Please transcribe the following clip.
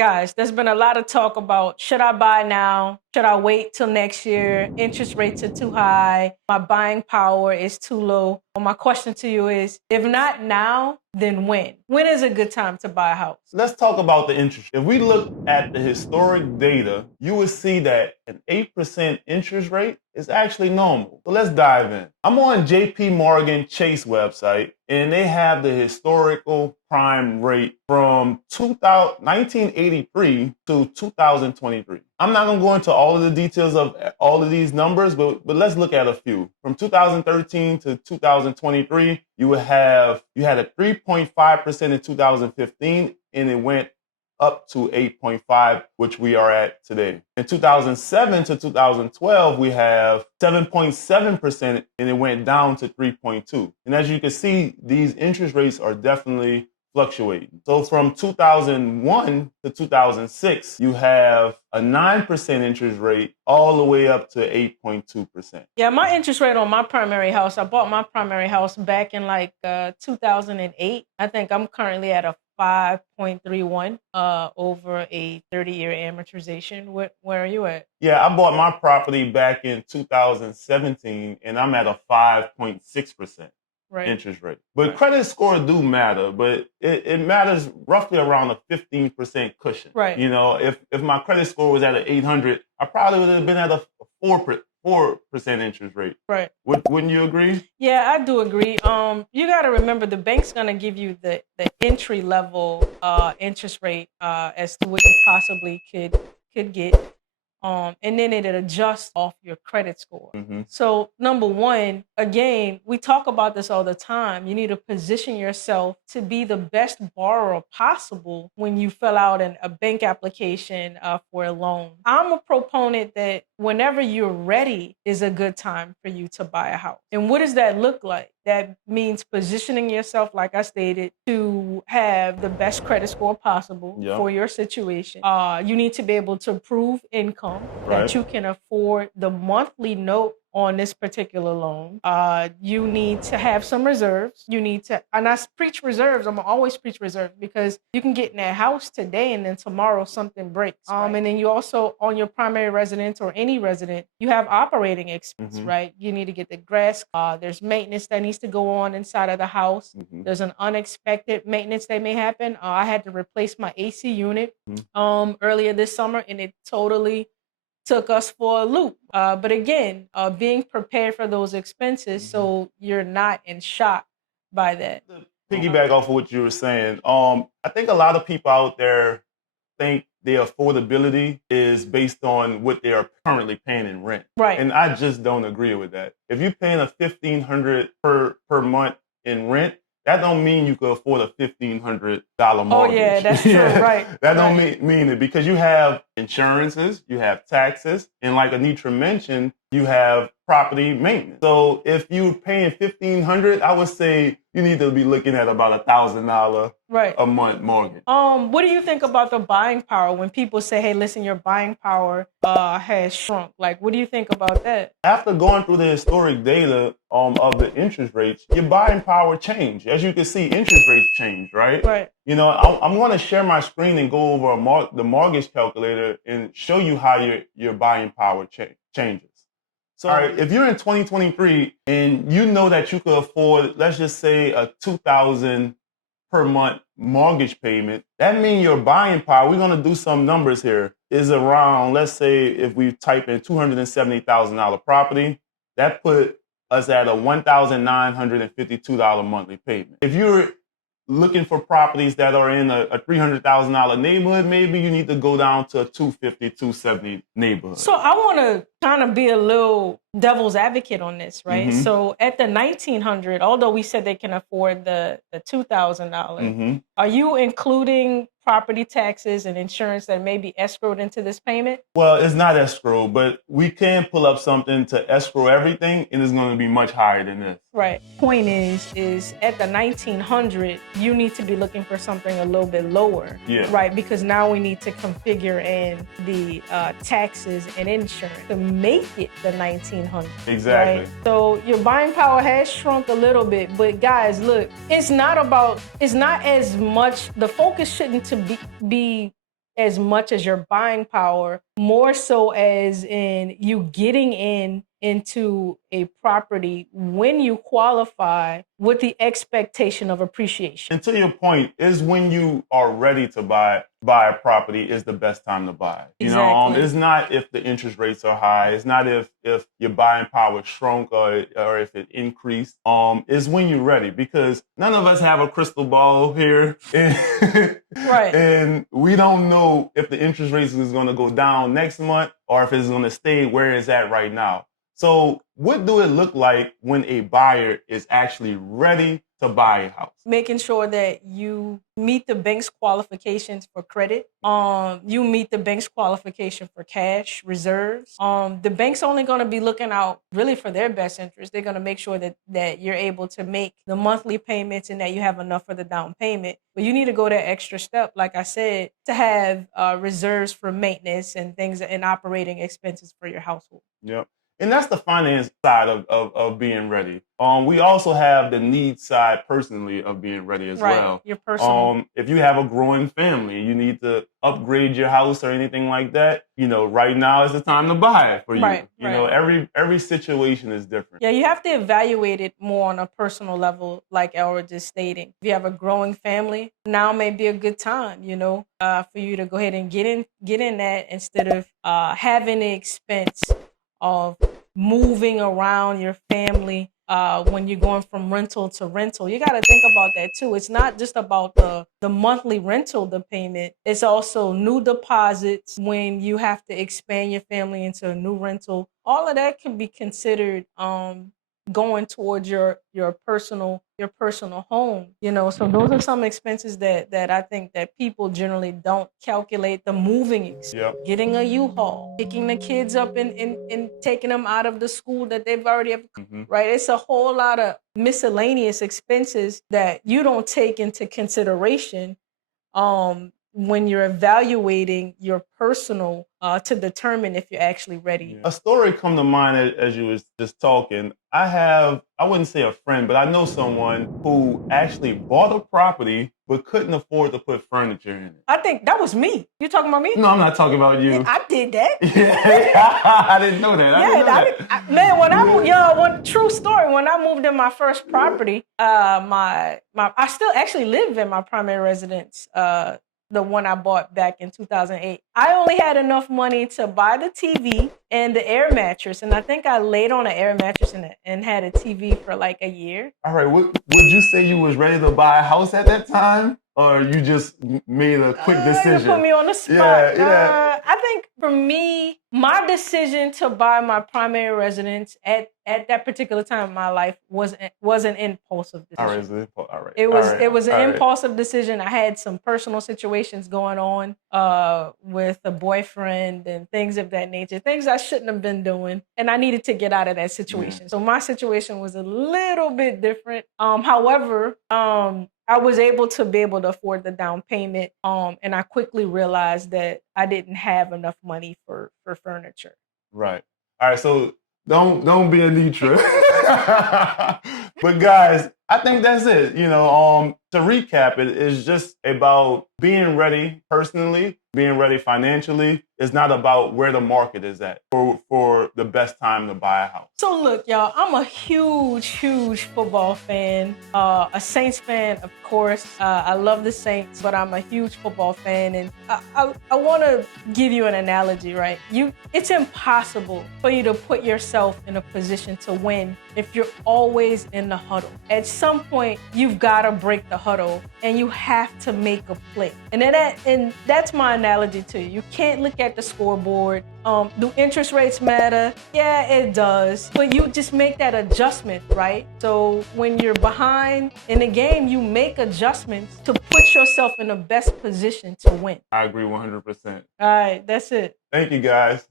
Guys, there's been a lot of talk about, should I buy now? Should I wait till next year? Interest rates are too high. My buying power is too low. Well, my question to you is, if not now, then when? When is a good time to buy a house? Let's talk about the interest. If we look at the historic data, you will see that an 8% interest rate is actually normal. So let's dive in. I'm on JP Morgan Chase website, and they have the historical prime rate from 1983 to 2023. I'm not going to go into all of the details of all of these numbers, but let's look at a few. From 2013 to 2023, you had a 3.5% in 2015, and it went up to 8.5, which we are at today. In 2007 to 2012, we have 7.7%, and it went down to 3.2. And as you can see, these interest rates are definitely fluctuating. So from 2001 to 2006, you have a 9% interest rate all the way up to 8.2%. Yeah, my interest rate on my primary house, I bought my primary house back in 2008. I think I'm currently at a 5.31 over a 30-year amortization. Where are you at? Yeah, I bought my property back in 2017, and I'm at a 5.6%. Right. Interest rate. But credit score do matter, but it matters roughly around a 15% cushion. Right. You know, if my credit score was at an 800, I probably would have been at a 4% interest rate. Right. Wouldn't you agree? Yeah, I do agree. You got to remember the bank's going to give you the entry level interest rate as to what you possibly could get. And then it adjusts off your credit score. Mm-hmm. So number one, again, we talk about this all the time. You need to position yourself to be the best borrower possible when you fill out a bank application for a loan. I'm a proponent that whenever you're ready is a good time for you to buy a house. And what does that look like? That means positioning yourself, like I stated, to have the best credit score possible for your situation. You need to be able to prove income, that you can afford the monthly note on this particular loan. You need to have some reserves. You need to, and I preach reserves. I'm always preach reserves because you can get in that house today and then tomorrow something breaks. And then you also, on your primary residence or any resident, you have operating expense, right? You need to get the grass. There's maintenance that needs to go on inside of the house. There's an unexpected maintenance that may happen. I had to replace my AC unit earlier this summer, and it totally took us for a loop. But again, being prepared for those expenses so you're not in shock by that. Piggyback off of what you were saying, I think a lot of people out there think their affordability is based on what they are currently paying in rent. Right. And I just don't agree with that. If you're paying a $1,500 per month in rent, that don't mean you could afford a $1,500 mortgage. Oh yeah, that's true, right. That don't mean it, because you have insurances, you have taxes, and like Anitra mentioned, you have property maintenance. So if you're paying $1,500, I would say you need to be looking at about $1,000 a month mortgage. What do you think about the buying power when people say, hey, listen, your buying power has shrunk? Like, what do you think about that? After going through the historic data of the interest rates, your buying power changed. As you can see, interest rates change, right? Right. You know, I'm going to share my screen and go over the mortgage calculator and show you how your buying power changes. So, all right, if you're in 2023 and you know that you could afford, let's just say, a $2,000 per month mortgage payment, that means your buying power, we're going to do some numbers here, is around, let's say, if we type in $270,000 property, that put us at a $1,952 monthly payment. If you're looking for properties that are in a $300,000 neighborhood, maybe you need to go down to a $250,000, $270,000 neighborhood. So I want to kind of be a little devil's advocate on this, right? So at the 1900, although we said they can afford the $2,000, are you including property taxes and insurance that may be escrowed into this payment? Well, it's not escrow, but we can pull up something to escrow everything, and it's going to be much higher than this. Right. Point is at the 1900, you need to be looking for something a little bit lower, right? Because now we need to configure in the taxes and insurance to make it the 1900. Exactly. Right? So your buying power has shrunk a little bit, but guys, look, it's not as much, the focus shouldn't be as much as your buying power, more so as in you getting into a property when you qualify with the expectation of appreciation. And to your point, is when you are ready to buy a property is the best time to buy. Exactly. It's not if the interest rates are high. It's not if your buying power shrunk or if it increased. It's when you're ready, because none of us have a crystal ball here. Right. And we don't know if the interest rates is going to go down next month or if it's going to stay where it's at right now. So what do it look like when a buyer is actually ready to buy a house? Making sure that you meet the bank's qualifications for credit. You meet the bank's qualification for cash reserves. The bank's only going to be looking out really for their best interest. They're going to make sure that you're able to make the monthly payments and that you have enough for the down payment. But you need to go that extra step, like I said, to have reserves for maintenance and things and operating expenses for your household. Yep. And that's the finance side of being ready. We also have the need side personally of being ready as well. Your personal. If you have a growing family, you need to upgrade your house or anything like that. Right now is the time to buy it for you. Every situation is different. Yeah, you have to evaluate it more on a personal level, like Elridge is stating. If you have a growing family, now may be a good time, for you to go ahead and get in that instead of having the expense of moving around your family when you're going from rental to rental. You got to think about that too. It's not just about the monthly rental, the payment. It's also new deposits when you have to expand your family into a new rental. All of that can be considered going towards your personal home, so those are some expenses that I think that people generally don't calculate. The moving expense, getting a U-Haul, picking the kids up and taking them out of the school that they've already have, right? It's a whole lot of miscellaneous expenses that you don't take into consideration when you're evaluating your personal to determine if you're actually ready. A story come to mind as you was just talking. I wouldn't say a friend, but I know someone who actually bought a property but couldn't afford to put furniture in it. I think that was me. You talking about me? No, I'm not talking about you. Yeah, I did that. I didn't know that. True story. When I moved in my first property, I still actually live in my primary residence. The one I bought back in 2008. I only had enough money to buy the TV and the air mattress, and I think I laid on an air mattress and had a TV for like a year. All right, would you say you was ready to buy a house at that time, or you just made a quick decision? You put me on the spot. Yeah. I think for me, my decision to buy my primary residence at that particular time in my life was an impulsive decision. All right. It was an impulsive decision. I had some personal situations going on with a boyfriend and things of that nature, things I shouldn't have been doing, and I needed to get out of that situation. So my situation was a little bit different. However, I was able to afford the down payment, and I quickly realized that I didn't have enough money for furniture. Right. All right. So don't be Anitra. But guys, I think that's it. To recap, it is just about being ready personally, being ready financially. It's not about where the market is at for the best time to buy a house. So look, y'all, I'm a huge football fan, a Saints fan, of course. I love the Saints, but I'm a huge football fan, and I want to give you an analogy, right? It's impossible for you to put yourself in a position to win if you're always in the huddle. At some point, you've got to break the huddle, and you have to make a play. And that's my analogy to you. You can't look at the scoreboard. Do interest rates matter? Yeah, it does. But you just make that adjustment, right? So when you're behind in the game, you make adjustments to put yourself in the best position to win. I agree 100%. All right, that's it. Thank you, guys.